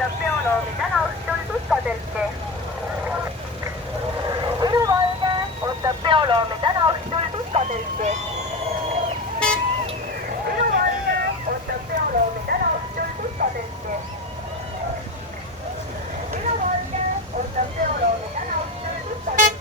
ootab Peoloomi täna õhtul tuttatelki. Võru Valge ootab Peoloomi täna õhtul tuttatelki. Võru Valge ootab Peoloomi täna õhtul tuttatelki. Võru Valge ootab Peoloomi täna õhtul tuttatelki.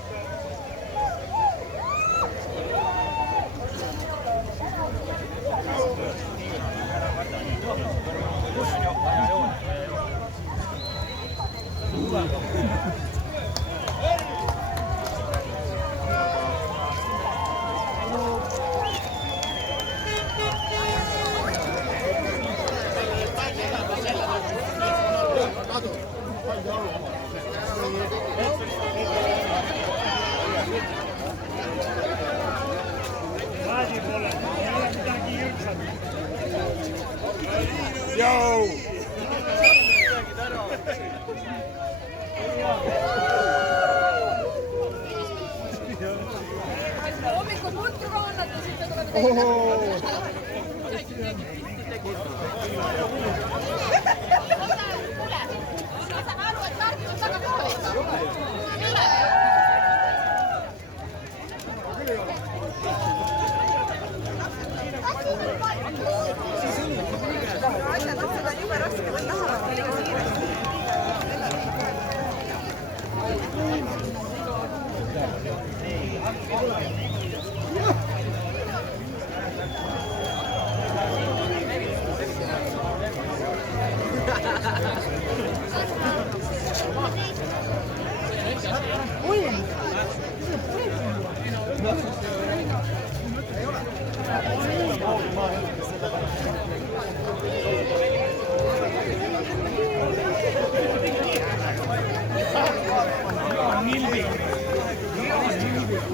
Hommikul putru ka annatasite, tuleb teile. Ma saan aru, et Tartu on väga koolitav. Asjad on jube raske, ma tahan liiga kiiresti.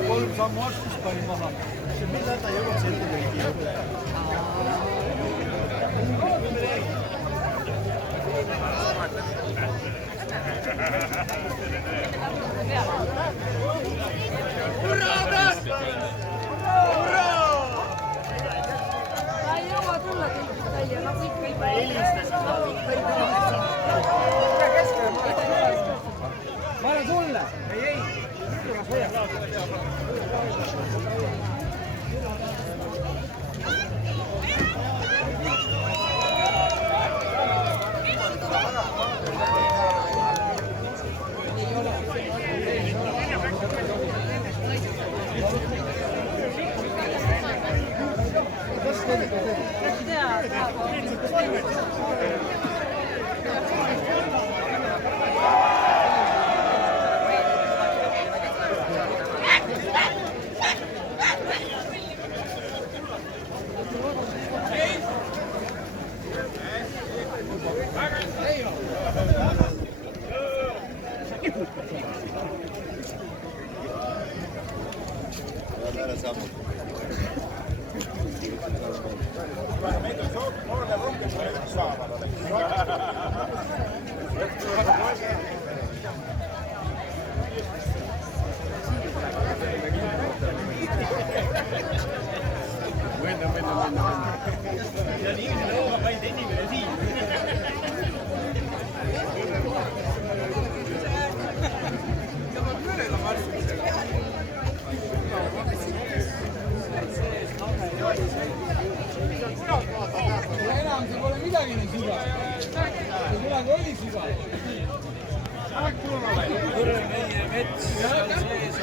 Kolm sammu astus pani maha. Millal ta jõuab selle kõigi juurde? Ta ei jõua tulla täie, nad ikka juba helistasid. Ma olen sulle! Ei! Enam see pole midagi nii süga. See kunagi oli süga. Meie mets sees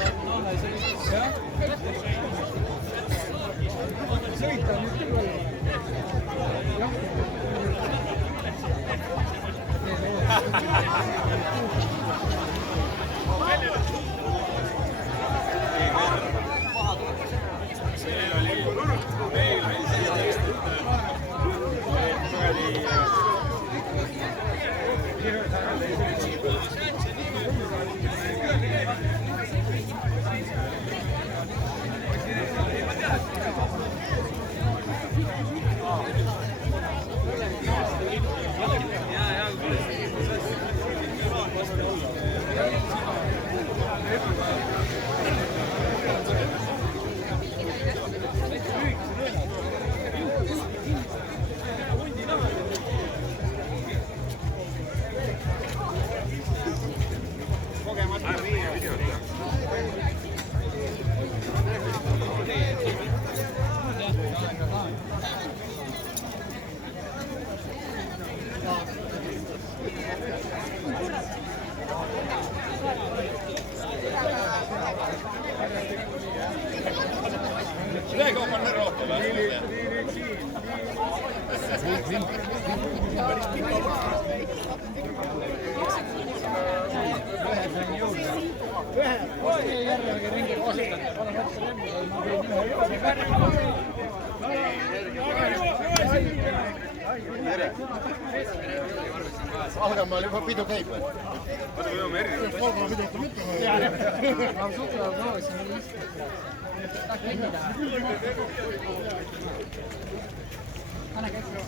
on sõita nüüd küll veel. Valgamaal juba pidu käib või? Valgamaal pidu hakkab ütlema. Anna kätte.